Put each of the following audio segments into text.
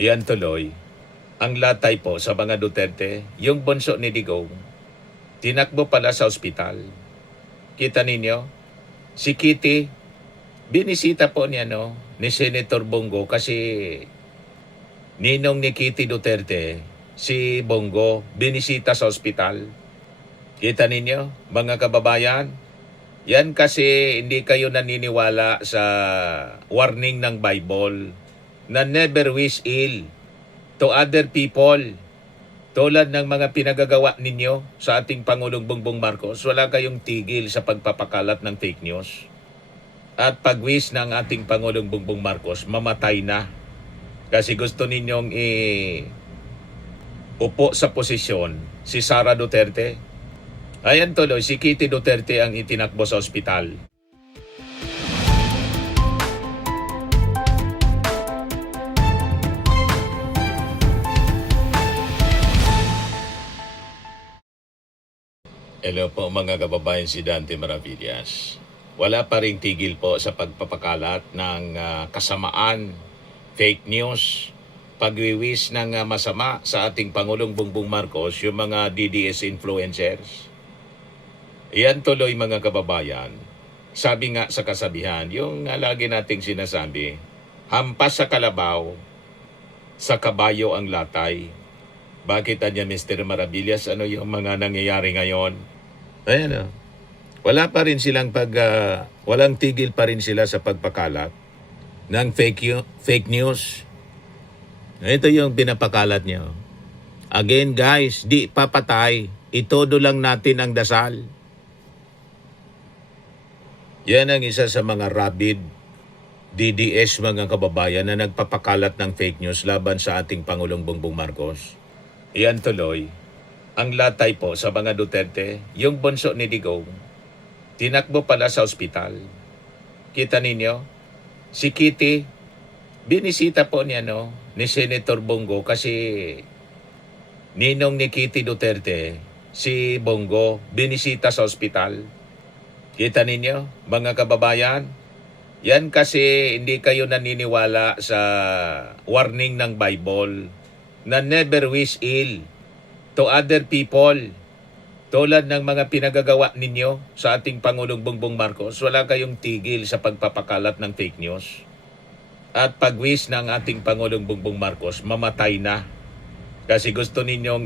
Iyan tuloy, ang latay po sa mga Duterte, yung bunso ni Digong, tinakbo pala sa ospital. Kita ninyo, si Kitty, binisita po niya ni Senator Bongo kasi ninong ni Kitty Duterte, si Bongo, binisita sa ospital. Kita ninyo, mga kababayan, yan kasi hindi kayo naniniwala sa warning ng Bible na never wish ill to other people. Tulad ng mga pinagagawa ninyo sa ating Pangulong Bongbong Marcos, wala kayong tigil sa pagpapakalat ng fake news. At pag-wish ng ating Pangulong Bongbong Marcos, mamatay na. Kasi gusto ninyong upo sa posisyon si Sara Duterte. Ayan tuloy, si Kitty Duterte ang itinakbo sa ospital. Hello po mga kababayan, si Dante Maravillas. Wala pa ring tigil po sa pagpapakalat ng kasamaan, fake news, pagwiwis ng masama sa ating Pangulong Bongbong Marcos, yung mga DDS influencers. Iyan tuloy mga kababayan. Sabi nga sa kasabihan, yung lagi nating sinasabi, hampas sa kalabaw, sa kabayo ang latay. Bakit anya Mr. Maravillas, ano yung mga nangyayari ngayon? Ayan wala pa rin silang walang tigil pa rin sila sa pagpakalat ng fake news. Ito yung pinapakalat niyo. Again guys, di papatay. Itodo lang natin ang dasal. Yan ang isa sa mga rabid DDS mga kababayan na nagpapakalat ng fake news laban sa ating Pangulong Bongbong Marcos. Iyan tuloy, ang latay po sa mga Duterte, yung bunso ni Digong, tinakbo pala sa ospital. Kita ninyo, si Kitty, binisita po niya ni Senator Bongo kasi ninong ni Kitty Duterte, si Bongo, binisita sa ospital. Kita ninyo, mga kababayan, yan kasi hindi kayo naniniwala sa warning ng Bible na never wish ill to other people. Tulad ng mga pinagagawa ninyo sa ating Pangulong Bongbong Marcos, wala kayong tigil sa pagpapakalat ng fake news. At pag-wish ng ating Pangulong Bongbong Marcos, mamatay na. Kasi gusto ninyong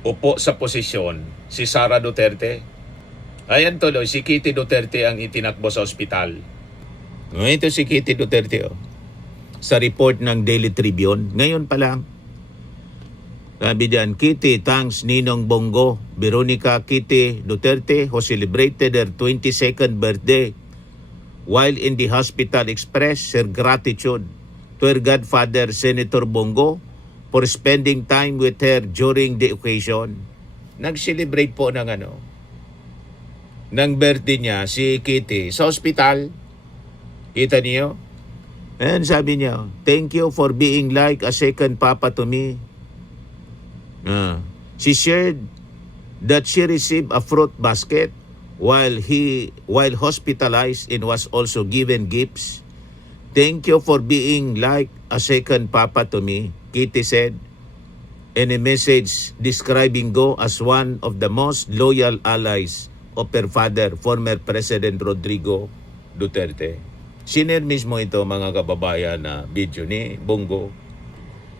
upo sa posisyon si Sara Duterte. Ayan tuloy, si Kitty Duterte ang itinakbo sa ospital. Ito si Kitty Duterte sa report ng Daily Tribune. Ngayon pa lang, sabi diyan, Kitty thanks Ninong Bongo, Veronica Kitty Duterte, who celebrated her 22nd birthday while in the hospital, expressed her gratitude to her godfather, Senator Bongo, for spending time with her during the occasion. Nag-celebrate po ng birthday niya si Kitty sa hospital. Kita niyo? And sabi niya, thank you for being like a second papa to me. She shared that she received a fruit basket while hospitalized and was also given gifts. Thank you for being like a second papa to me, Kitty said in a message describing Go as one of the most loyal allies of her father, former President Rodrigo Duterte. Sinare mismo ito mga kababayan na video ni Bongo.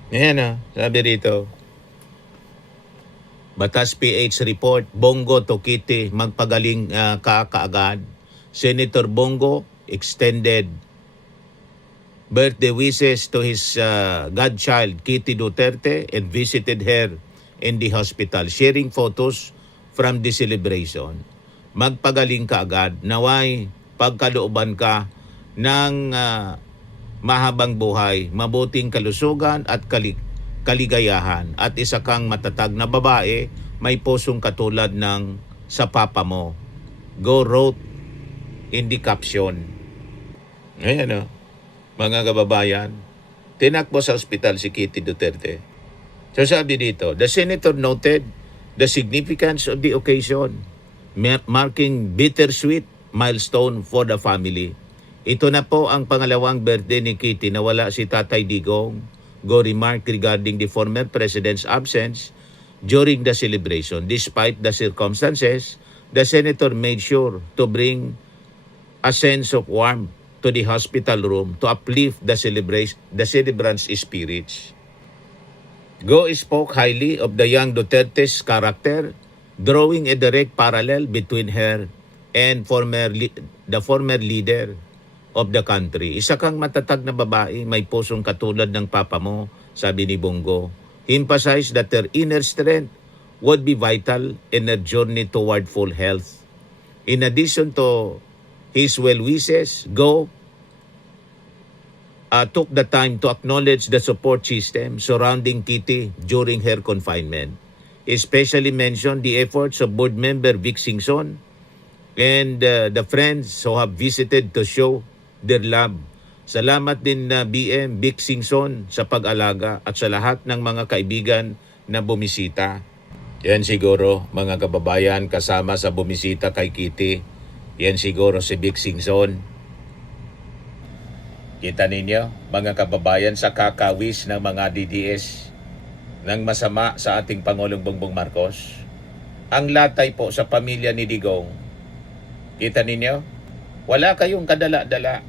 Ayan sabi rito, Batas PH report, Bongo to Kitty, magpagaling kaagad. Senator Bongo extended birthday wishes to his godchild, Kitty Duterte, and visited her in the hospital, sharing photos from the celebration. Magpagaling kaagad, naway pagkalooban ka ng mahabang buhay, mabuting kalusugan at kaligayahan, at isa kang matatag na babae, may pusong katulad ng sa papa mo. Go wrote in the caption. Ayan mga kababayan, tinakbo sa ospital si Kitty Duterte. So sabi dito, the senator noted the significance of the occasion, marking bittersweet milestone for the family. Ito na po ang pangalawang birthday ni Kitty na wala si Tatay Digong. Go remark regarding the former president's absence during the celebration. Despite the circumstances, the senator made sure to bring a sense of warmth to the hospital room to uplift the celebrants' spirits. Go spoke highly of the young Duterte's character, drawing a direct parallel between her and the former leader of the country. Isa kang matatag na babae, may pusong katulad ng papa mo, sabi ni Bongo. He emphasized that her inner strength would be vital in her journey toward full health. In addition to his well wishes, Go took the time to acknowledge the support system surrounding Kitty during her confinement. He especially mentioned the efforts of board member Vic Singson and the friends who have visited to show their love. Salamat din na BM Vic Singson sa pag-alaga at sa lahat ng mga kaibigan na bumisita. Yan siguro mga kababayan kasama sa bumisita kay Kitty. Yan siguro si Vic Singson. Kita ninyo mga kababayan sa kakawis ng mga DDS ng masama sa ating Pangulong Bongbong Marcos. Ang latay po sa pamilya ni Digong. Kita ninyo? Wala kayong kadala-dala.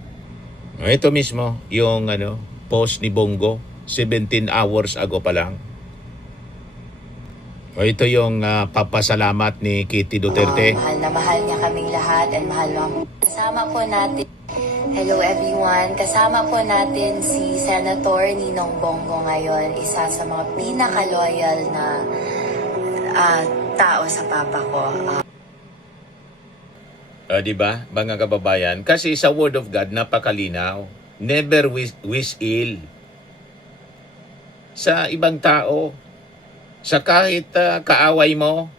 Ito mismo yung post ni Bongo 17 hours ago pa lang. Ito yung papasalamat ni Kitty Duterte. Mahal na mahal niya kaming lahat and mahal na kasama po natin. Hello everyone, kasama po natin si Senator Ninong Bongo ngayon, isa sa mga pinaka-loyal na tao sa papa ko. Diba, mga kababayan? Kasi sa Word of God, napakalinaw. Never wish ill sa ibang tao. Sa kahit kaaway mo.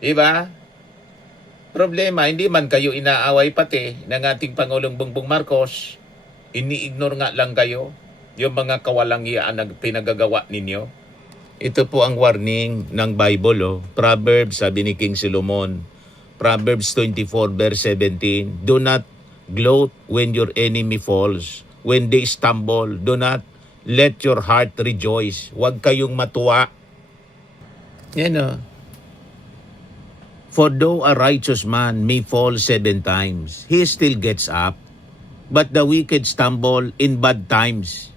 Diba? Problema, hindi man kayo inaaway pati ng ating Pangulong Bongbong Marcos. Ini-ignore nga lang kayo yung mga kawalangian na pinagagawa ninyo. Ito po ang warning ng Bible. Proverbs, sabi ni King Solomon. Proverbs 24 verse 17, do not gloat when your enemy falls. When they stumble, do not let your heart rejoice. Huwag kayong matuwa. Yan For though a righteous man may fall 7 times, he still gets up. But the wicked stumble in bad times.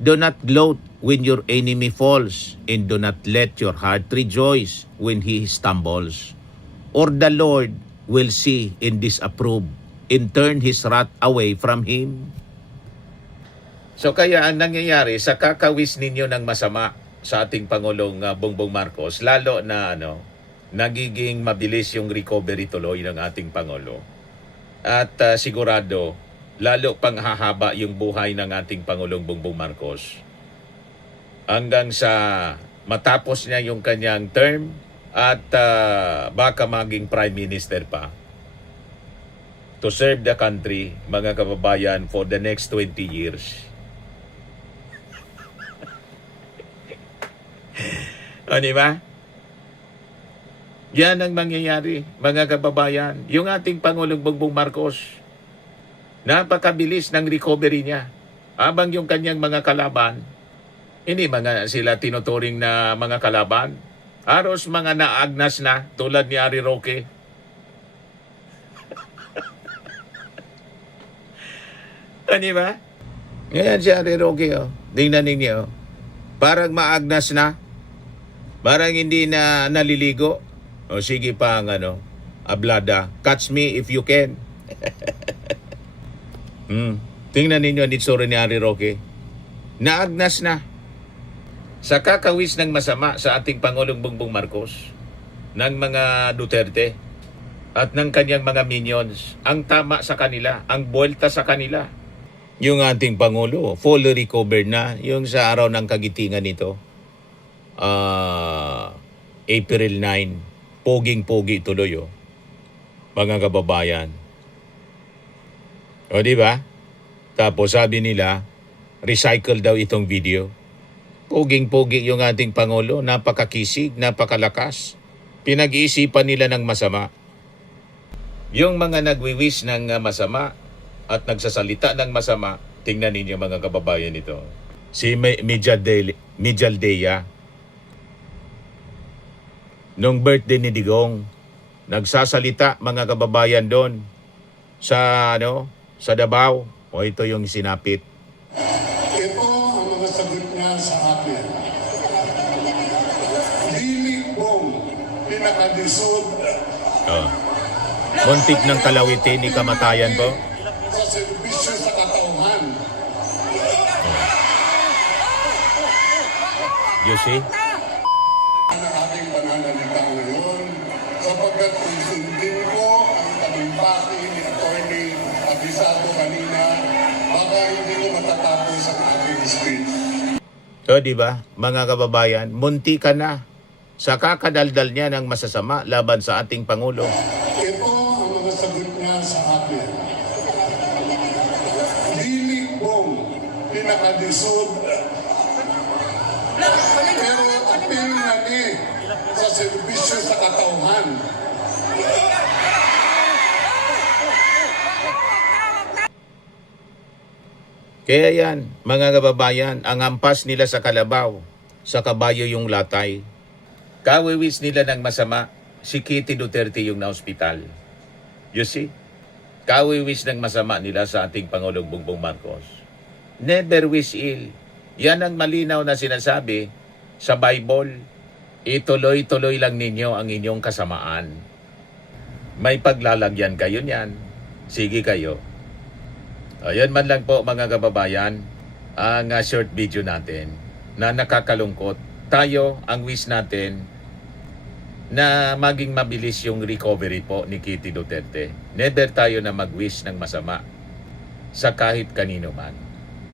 Do not gloat when your enemy falls, and do not let your heart rejoice when he stumbles. Or the Lord will see and disapprove and turn His wrath away from him. So kaya ang nangyayari sa kakawis ninyo ng masama sa ating Pangulong Bongbong Marcos, lalo na nagiging mabilis yung recovery tuloy ng ating Pangulo. At sigurado, lalo pang hahaba yung buhay ng ating Pangulong Bongbong Marcos. Hanggang sa matapos niya yung kanyang term, at baka maging Prime Minister pa to serve the country, mga kababayan, for the next 20 years. Di ba? Yan ang mangyayari, mga kababayan. Yung ating Pangulong Bongbong Marcos, napakabilis ng recovery niya. Habang yung kanyang mga kalaban, hindi mga sila tinuturing na mga kalaban, aros mga naagnas na tulad ni Harry Roque. Ano ba? Ngayon si Harry Roque, tingnan ninyo. Parang maagnas na. Parang hindi na naliligo. O sige pa ang ablada. Catch me if you can. Tingnan ninyo ang itsura ni Harry Roque. Naagnas na. Sa kakawis ng masama sa ating Pangulong Bongbong Marcos, ng mga Duterte, at ng kanyang mga minions, ang tama sa kanila, ang buwelta sa kanila. Yung ating Pangulo, fully recovered na, yung sa araw ng kagitingan nito, April 9, poging-pogi tuloy, mga kababayan. O, di ba? Tapos sabi nila, recycle daw itong video. Poging-pogi yung ating Pangulo, napakakisig, napakalakas. Pinag-iisipan nila ng masama. Yung mga nagwiwis ng masama at nagsasalita ng masama, tingnan ninyo mga kababayan ito. Si Mijaldea, nung birthday ni Digong, nagsasalita mga kababayan doon sa sa Davao. O ito yung sinapit. Ito ang mga sagot niya sa akin. Dili kong pinakadisod Oh. Muntik ng kalawitin ni kamatayan po. sa serbisyo sa katauhan. You see? Ang aking pananalita ngayon, sapagkat kung sundin ko ang tagumpati ni Atty. Abisado kanina, baka hindi ko matatapos ang aking speech. So, di ba, mga kababayan, munti ka na sa kakadaldal niya ng masasama laban sa ating Pangulo. Ito ang mga sagot niya sa akin. Dili kong pinakadisod pero apil na ni sa serbisyo sa katauhan. Kaya yan, mga kababayan, ang hampas nila sa kalabaw, sa kabayo yung latay. Kawiwis nila ng masama, si Kitty Duterte yung na-hospital. You see? Kawiwis ng masama nila sa ating Pangulong Bongbong Marcos. Never wish ill. Yan ang malinaw na sinasabi sa Bible. Ituloy-tuloy lang ninyo ang inyong kasamaan. May paglalagyan kayo niyan. Sige kayo. Ayan man lang po mga kababayan, ang short video natin na nakakalungkot. Tayo, ang wish natin na maging mabilis yung recovery po ni Kitty Duterte. Never tayo na mag-wish ng masama sa kahit kanino man.